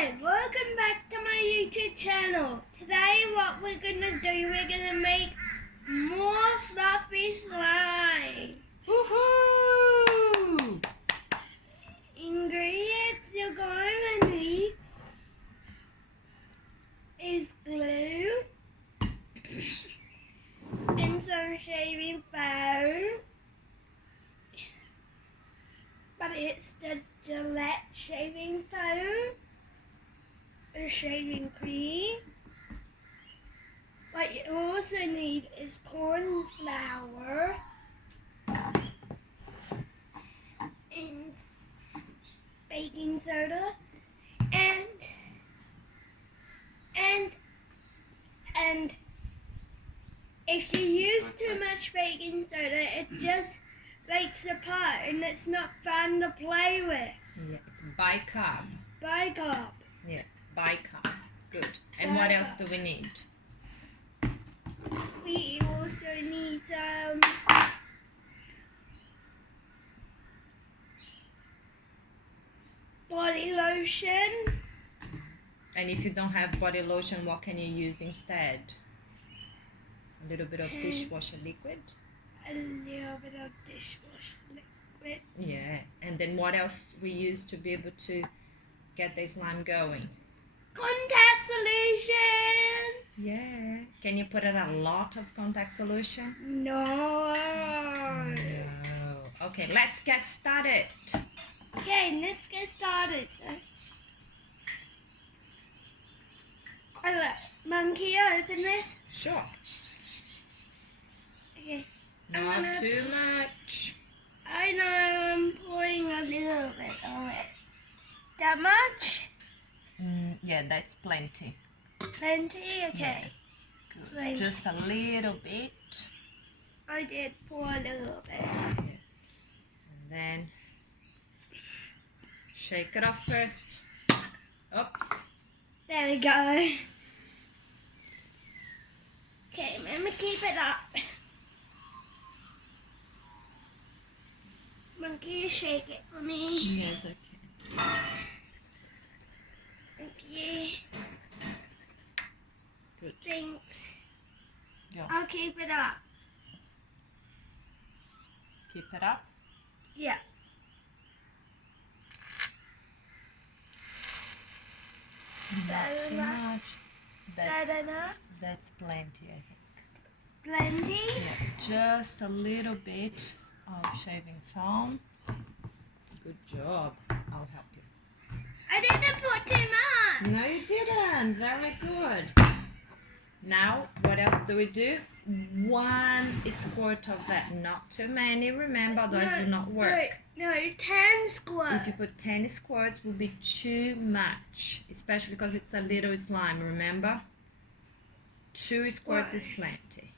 Hi, welcome back to my YouTube channel. Today what we're gonna do, we're gonna make more fluffy slime. Woohoo! Ingredients you're gonna need is glue and some shaving foam. But it's the Gillette shaving foam or shaving cream. What you also need is corn flour and baking soda and if you use too much baking soda, it just breaks apart and it's not fun to play with. Yeah, it's bicarb. Bicarb. Yeah, bicarb. Good. And what else do we need? We also need some body lotion. And if you don't have body lotion, what can you use instead? A little bit of dishwasher liquid? A little bit of dishwasher liquid. Yeah. And then what else we use to be able to get the slime going? Contact solution. Yeah. Can you put in a lot of contact solution? No. No. Okay, let's get started. Okay, let's get started. Alright, Monkey, open this. Sure. Okay. Not too much. I know I'm pouring a little bit of it. That much? Yeah, that's plenty. Plenty? Okay. Good. Plenty. Just a little bit. I did pour a little bit. And then shake it off first. Oops. There we go. Okay, let me keep it up. Monkey, shake it for me. Yes, okay. Thank you. Good. Thanks. Go. I'll keep it up. Keep it up. Yeah. Not too much. That enough? That's plenty, I think. Plenty? Yeah, just a little bit of shaving foam. Good job. I'll help you. I didn't put too much. No, you didn't. Very good. Now, what else do we do? 1 squirt of that. Not too many, remember, otherwise it will not work. No, 10 squirts. If you put 10 squirts, will be too much, especially because it's a little slime, remember? 2 squirts is plenty.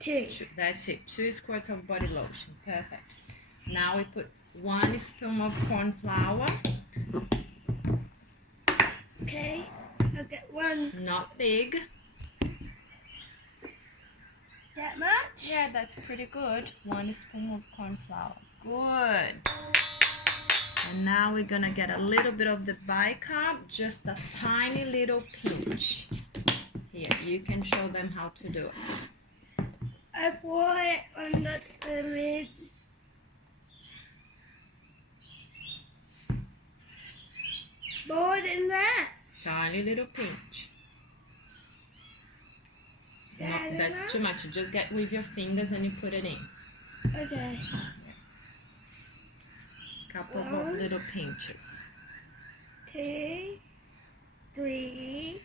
2. That's it. 2 squirts of body lotion. Perfect. Now we put 1 spoon of corn flour. Okay, I'll get 1. Not big. That much? Yeah, that's pretty good. 1 spoon of corn flour. Good. And now we're gonna get a little bit of the bicarb, just a tiny little pinch. Here, you can show them how to do it. I pour it on the lid. More than that. Tiny little pinch. That That's enough? too much. You just get with your fingers and you put it in. Okay. Couple of 1, little pinches. 2, 3,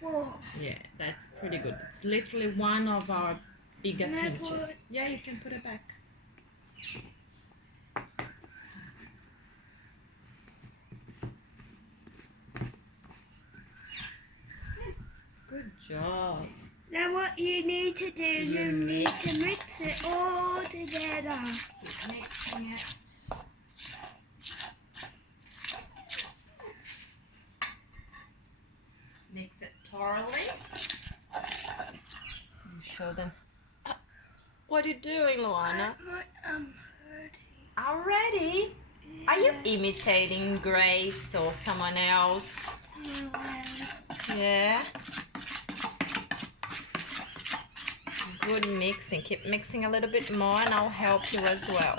4. Yeah, that's pretty good. It's literally one of our bigger Can I pinches. put- Yeah, you can put it back. Good job. Now what you need to do, you need to mix it all together. Keep mixing it. Mix it thoroughly. And show them. What are you doing, Luana? I'm hurting. Already? Are you imitating Grace or someone else? Yeah. Good mixing. Keep mixing a little bit more and I'll help you as well.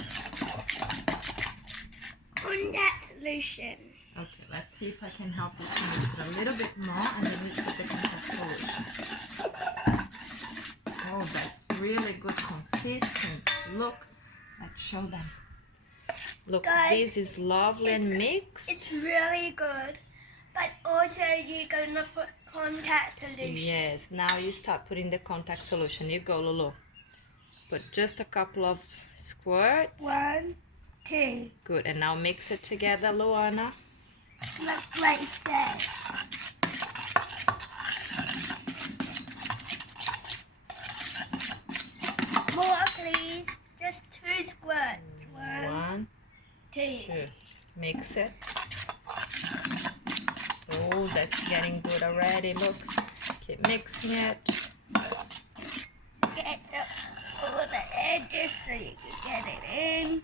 Contact solution. Okay, let's see if I can help you to mix it a little bit more and then we put the contact solution. Oh, that's really good consistency. Look, let's show them. Look, Guys, this is lovely and mixed. It's really good. But also you're gonna put contact solution. Yes, now you start putting the contact solution. You go, Lulu. Put just a couple of squirts. 1, 2. Good, and now mix it together, Luana. Look like that. More, please. Just 2 squirts. 1, 2. Two. Mix it. Oh, that's getting good already. Look, keep mixing it. Get all the edges so you can get it in.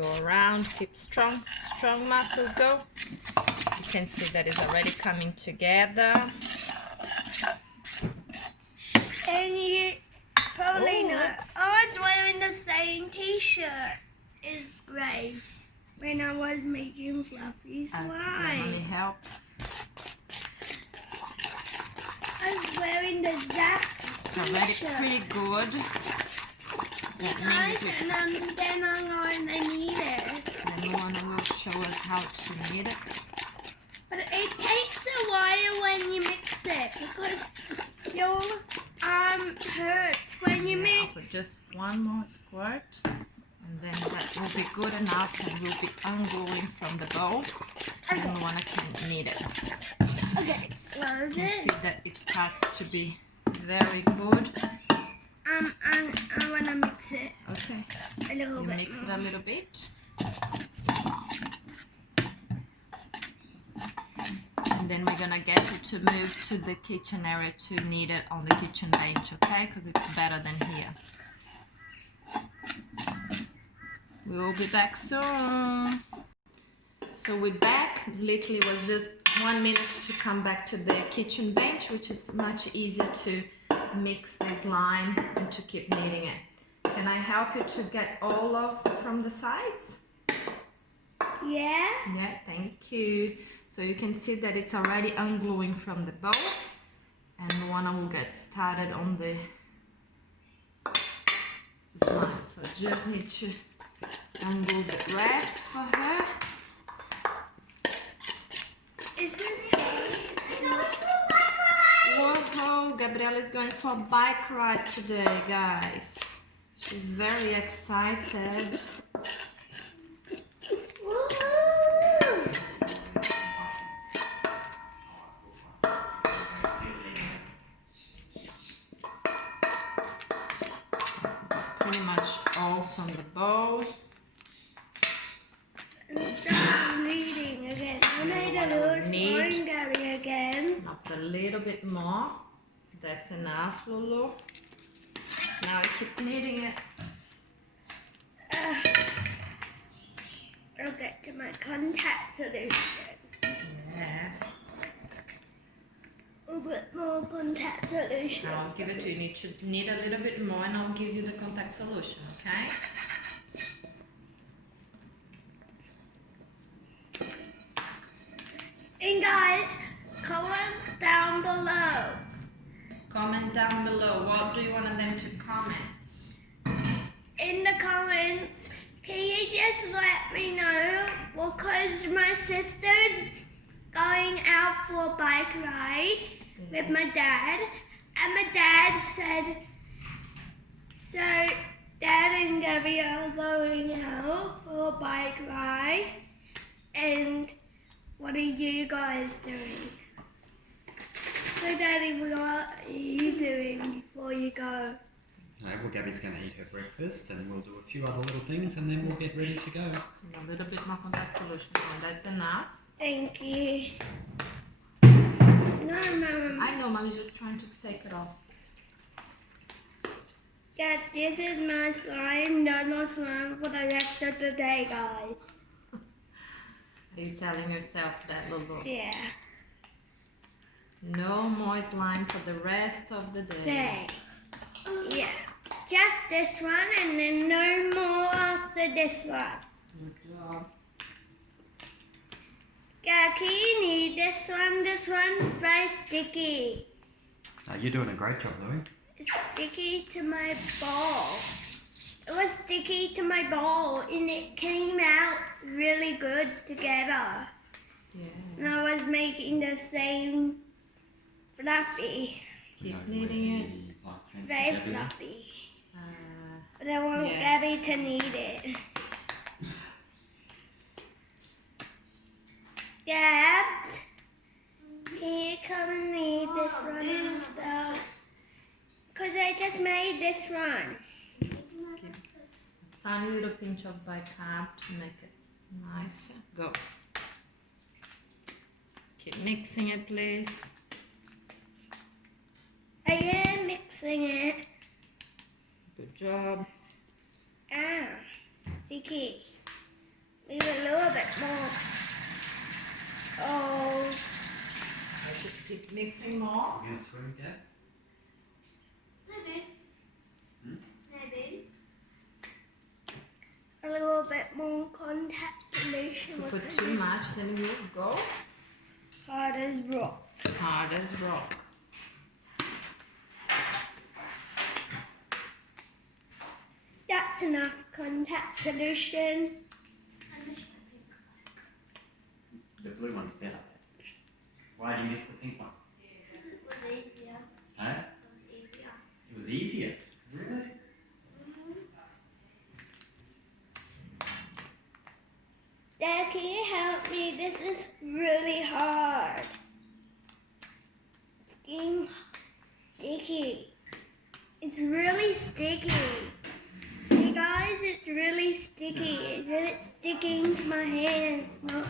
Go around. Keep strong muscles. Go. You can see that it's already coming together. And you probably know I was wearing the same t-shirt as Grace when I was making fluffy Let me slime. help. I was wearing the exact It's already t-shirt. pretty good. That means it. And then I'm going to need it. And Luana will show us how to knead it. But it takes a while when you mix it because your arm hurts when you Yeah, I'll mix. put just one more squirt. And then that will be good enough and will be ungluing from the bowl. And Luana can knead it. Okay, close You can it. see that it starts to be very good. I want to mix it Okay, a little you bit mix it more. a little bit. And then we're gonna get you to move to the kitchen area to knead it on the kitchen bench, okay? Because it's better than here. We will be back soon. So we're back. Literally was just 1 minute to come back to the kitchen bench, which is much easier to mix this lime and to keep kneading it. Can I help you to get all of from the sides? Yeah? Yeah, thank you. So you can see that it's already ungluing from the bowl. And Luana will get started on the slime. So just need to unglue the rest for her. Is this Whoa, Gabriella is going for a bike ride today, guys. She's very excited. Woohoo! Pretty much all from the bowl. Start reading again. I made a little slime Gary again. Up a little bit more. That's enough, Lulu. Now you keep kneading it. I'll get to my contact solution. Yeah. A bit more contact solution. I'll give it to you. You need to knead a little bit more and I'll give you the contact solution, okay? And guys, comment down below. Comment down below. What do you want them to comment? In the comments, can you just let me know? Because my sister's going out for a bike ride with my dad. And my dad said, so Dad and Gabby are going out for a bike ride. And what are you guys doing? So Daddy, what are you doing before you go? Well, Gabby's going to eat her breakfast and we'll do a few other little things and then we'll get ready to go. A little bit more contact solution. Oh, that's enough. Thank you. No. I know, Mommy's just trying to take it off. Yeah, this is my slime. No more slime for the rest of the day, guys. Are you telling yourself that, Lulu? Yeah. No more slime for the rest of the day. Day. Yeah. Just this one and then no more after this one. Good job. Gaki, you need this one. This one's very sticky. You're doing a great job, Louie. It's sticky to my ball. It was sticky to my ball and it came out really good together. Yeah. And I was making the same fluffy. Keep kneading it. Very fluffy. Uh, But I want Yes. Gabby to knead it. Gabs, can you come and knead this one after? Because I just made this one. keep a tiny little pinch of bicarb to make it nice. Go. Keep mixing it, please. I am mixing it. Good job. Ah, sticky. Maybe a little bit more. Oh, I should keep mixing more. You going to swim, Gab? maybe. Maybe. A little bit more contact solution If you with put this. too much, then you go Hard as rock. hard as rock. That's enough contact solution. The blue one's better. Why do you miss the pink one? It was easier. Huh? It was easier. Really? Dad, can you help me? This is really hard. It's getting sticky. It's really sticky. See guys, it's really sticky. And then it's sticking to my hands. Not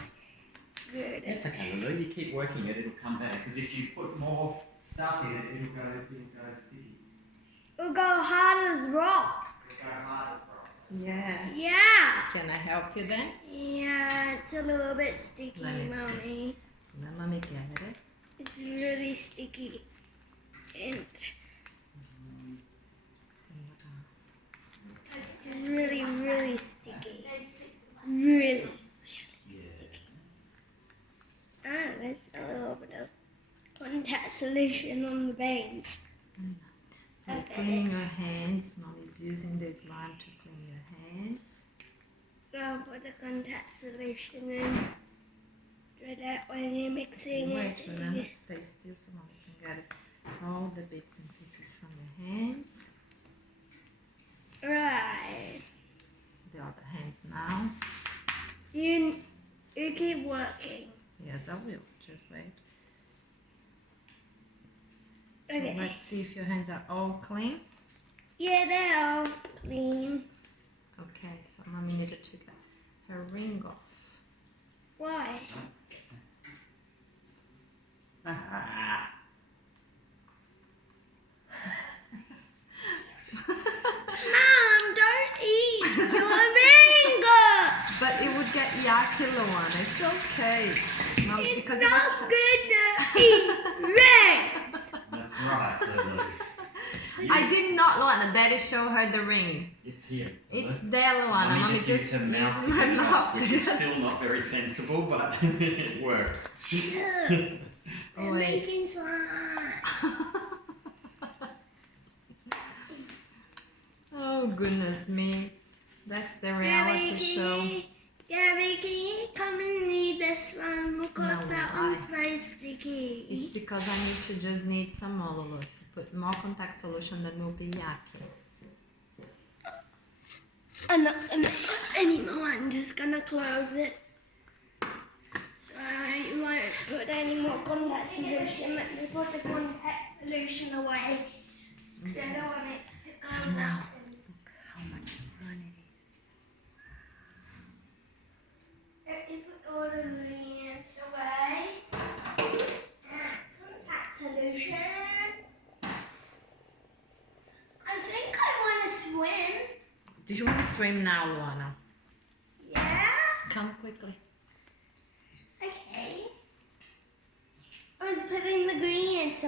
good. It's okay, Lulu. You keep working it, it'll come back. Because if you put more stuff in it, it'll go sticky. It'll go hard as rock. It'll go hard as rock. Yeah. Yeah. Can I help you then? Yeah, it's a little bit sticky, Let me see. Mommy. Let mommy get it. It's really sticky. And it's really, really sticky. Really. Ah, there's a little bit of contact solution on the bench. So you're cleaning your hands. Mommy's using this lime to clean your hands. I'll put the contact solution in. Do that when you're mixing Wait, it. remember, stay still so mommy can get it. All the bits and pieces from your hands. Right. The other hand now. You keep working. Yes, I will. Just wait. Okay. So let's see if your hands are all clean. Yeah, they're all clean. Okay, so mommy needed to get her ring off. Why? Ah. Mom, don't eat your finger. But it would get yucky, Luana. It's okay. Mom, It's because not it was good to eat rings. That's right, Lulu. I did not, Luana. Daddy show her the ring. It's here. It's there, Luana. Mummy Mommy just just used her used mouth to my get it mouth off, to which is get it. still not very sensible, but it worked. We're Wait. making slime. Oh goodness me. That's the Gabby, reality show. Gabby, can you come and knead this one? Because No, that why? one's very sticky. It's because I need to just need some more, Lulu. If you put more contact solution, then it will be yucky. I'm not anymore. I'm just gonna close it. So I won't put any more contact solution. Let me put the contact solution away. Because I don't want it to go So now, up. look how much fun it is. Let me put all the ingredients away. Contact solution. I think I want to swim. Do you want to swim now, Luana? Yeah? Come quickly.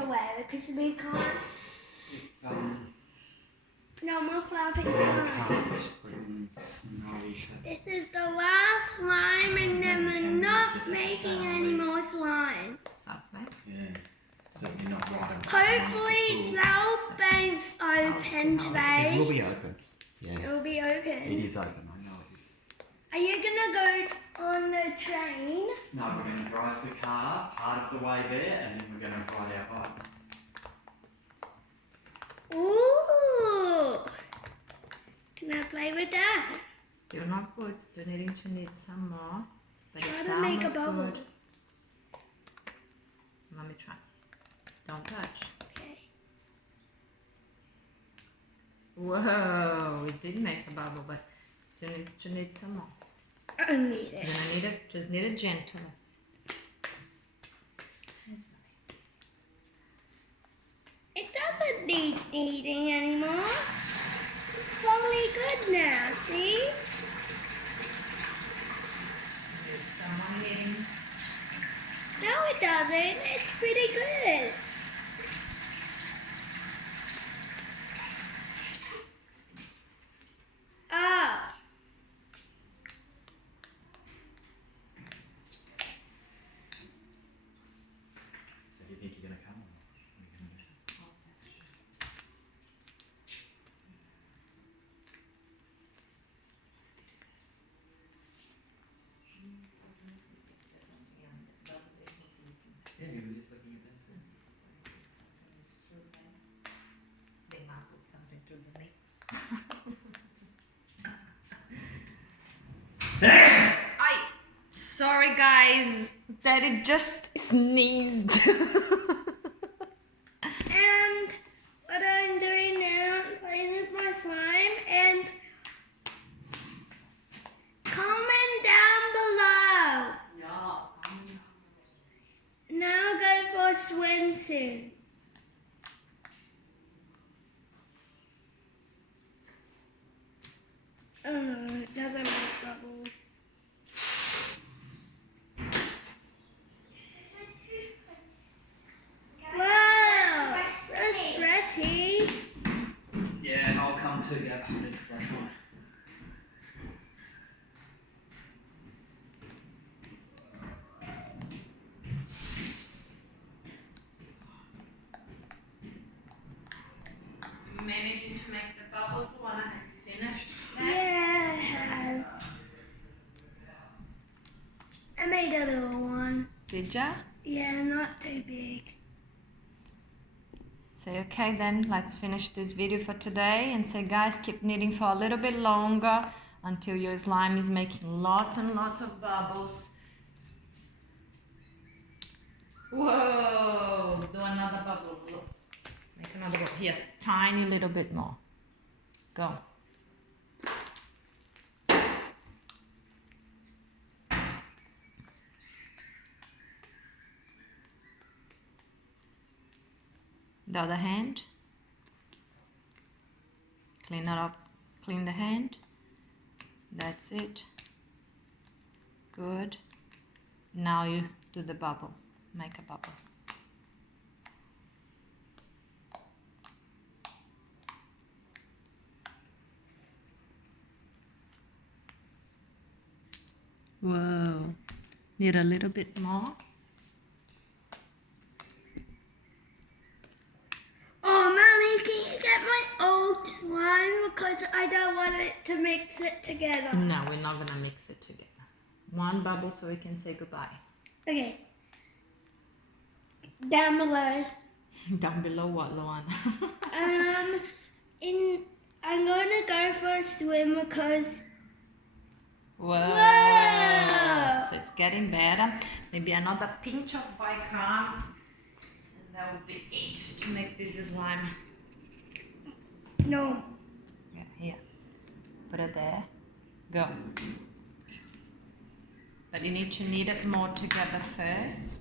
away because we can't. If No more fluffy you slime. can't bring snow either. This is the last slime, and then we're not Just making stay any on more slime. Softly. Yeah. So you're not right. Hopefully, South Bank's open It will today. be open. Yeah. It will be It open. is open. I know it is. Are you gonna go on the train? No, we're going to drive the car part of the way there, and then we're going to ride our bikes. Ooh! Can I play with that? Still not good. Still needing to knead some more. But Try it's to make a almost bubble. good. Let me try. Don't touch. Okay. Whoa! It did make a bubble, but still needs to knead some more. I need You're it. gonna need it. Just need it gentle. It doesn't need kneading anymore. It's totally good now, see? Need some more kneading. No, it doesn't. It's pretty good. Oh. So do you think you're going to come? Or are you going to Yeah, we were just looking at that too. They might put something to the mix. Sorry guys, Daddy just sneezed. And what I'm doing now is playing with my slime, and comment down below. Now go for a swim soon. Oh no, it doesn't make bubbles. Wow, so stretchy. Yeah, and I'll come to you. I need to brush mine. Managing to make the bubbles when I finished Yeah, I have. I made a little one. Did ya? Yeah, not too big. Say okay then, let's finish this video for today and say guys, keep kneading for a little bit longer until your slime is making lots and lots of bubbles. Whoa! Do another bubble. Look. Make another bubble. Here, tiny little bit more. Go. The other hand. Clean it up. Clean the hand. That's it. Good. Now you do the bubble. Make a bubble. Whoa. Need a little bit more. Oh, Mommy, can you get my old slime? Because I don't want it to mix it together. No, we're not gonna mix it together. One bubble so we can say goodbye. Okay. Down below. Down below what, Luana? I'm gonna go for a swim because. Whoa. Whoa. So it's getting better. Maybe another pinch of bicarb. And that would be it to make this slime. No. Yeah, here. Put it there. Go. But you need to knead it more together first.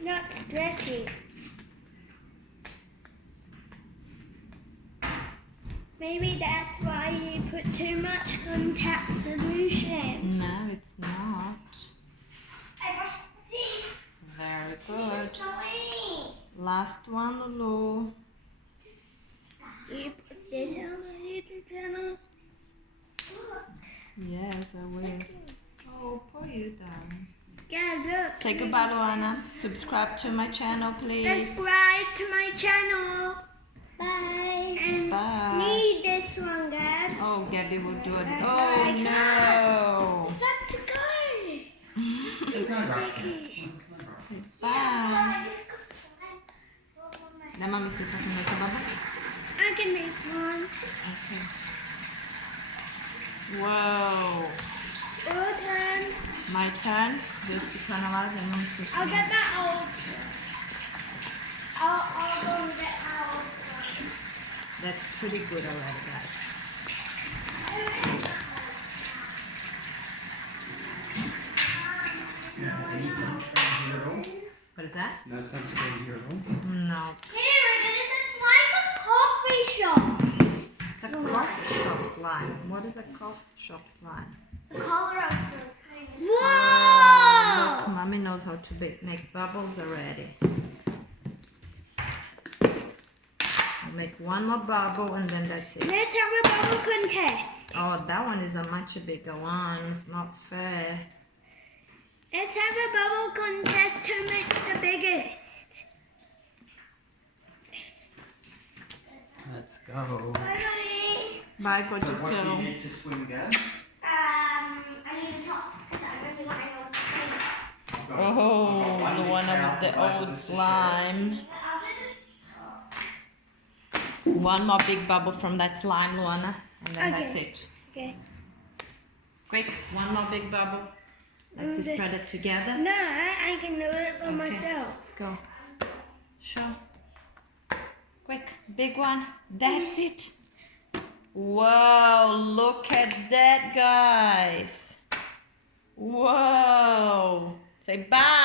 Not stretchy. Maybe that's why you put too much contact solution. No, it's not. I brushed my teeth. Very good. Keep going Last one, Lulu. You put this on my YouTube channel. Yes, I will. Oh, poor you, darling. Yeah, look. Say goodbye, Luana. Subscribe to my channel, please. Subscribe to my channel. Bye. And Bye. need this one, guys. Oh, Gabby will do it. Bye. Oh, Bye. no. That's the guy. It's sticky. Say bye. I just got slime all over my- Let mommy see if I can make a bubble. I can make one. Okay. Whoa. Your turn. My turn. Just to turn around and let me see. I'll get that old. I'll go and get that old one. That's pretty good already, guys. Any sunscreen here at all? What is that? No sunscreen here at all. No. Here it is. It's like a coffee shop. It's a coffee shop slime. What is a coffee shop slime? The color of the thing. Look, Whoa! mommy knows how to make bubbles already. I'll make one more bubble and then that's it. Let's have a bubble contest. Oh, that one is a much bigger one. It's not fair. Let's have a bubble contest. Who makes the biggest? Let's go. Bye, honey. Bye, gorgeous So what do you girl. need to swim, Gab? I need to talk because I really want to know the thing. Oh, the one of the old slime. One more big bubble from that slime, Luana, and then Okay. that's it. Okay. Quick, one more big bubble. Let's this- spread it together. No, I can do it by Okay. myself. Go. Show. Quick, big one. That's it. Whoa, look at that, guys. Whoa. Say bye.